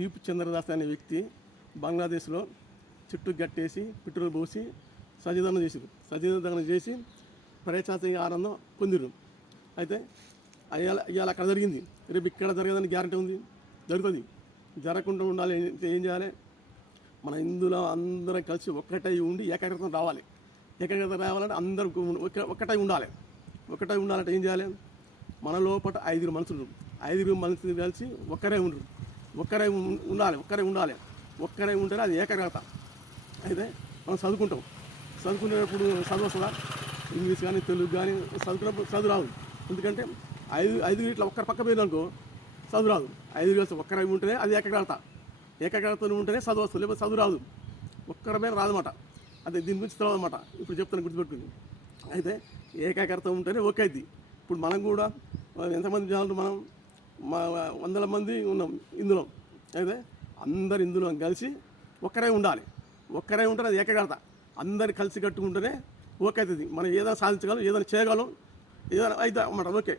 దీప్ చంద్రదాస్ అనే వ్యక్తి బంగ్లాదేశ్లో చుట్టూ గట్టేసి పెట్రోల్ పోసి సజీవదనం చేసి ప్రజాస్వామ్య ఆనందం పొందిరు. అయితే ఇవాళ అక్కడ జరిగింది, రేపు ఇక్కడ జరగదని గ్యారంటీ ఉంది, జరుగుతుంది. జరగకుండా ఉండాలి ఏం చేయాలి? మన హిందువులు అందరం కలిసి ఒక్కటై ఉండి ఏకాగ్రత రావాలి. ఏకాగ్రత రావాలంటే అందరూ ఒక్కటై ఉండాలి. ఒక్కటై ఉండాలంటే ఏం చేయాలి? మన లోపల 5 మనుషులు కలిసి ఒక్కరే ఉండరు, ఒక్కరే ఉండాలి. ఒక్కరే ఉంటేనే అది ఏకాగ్రత. అయితే మనం చదువుకునేటప్పుడు చదువు వస్తుందా? ఇంగ్లీష్ కానీ తెలుగు కానీ చదువుకున్నప్పుడు చదువు రాదు. ఎందుకంటే 5 ఇట్లా ఒక్కరి పక్క పోయింది అనుకో చదువు రాదు. 5 కలిసి ఒక్కరై ఉంటేనే అది ఏకాగ్రత ఉంటేనే చదువు వస్తుంది, లేకపోతే చదువు రాదు. ఒక్కరి మీద రాదన్నమాట. అదే దీని గురించి తెలియదు అనమాట. ఇప్పుడు చెప్తాను, గుర్తుపెట్టుకుని. అయితే ఏకాగ్రత ఉంటేనే ఓకే అయింది. ఇప్పుడు మనం కూడా ఎంతమంది జనాలు మనం 100 మంది ఉన్నాం ఇందులో. అయితే అందరు ఇందులో కలిసి ఒక్కరే ఉండాలి. ఒక్కరే ఉంటే అది ఏకాగ్రత. అందరు కలిసి కట్టుకుంటేనే ఓకే అవుతుంది. మనం ఏదైనా సాధించగలం, ఏదైనా చేయగలం, ఏదైనా అయితే అన్నమాట. ఓకే.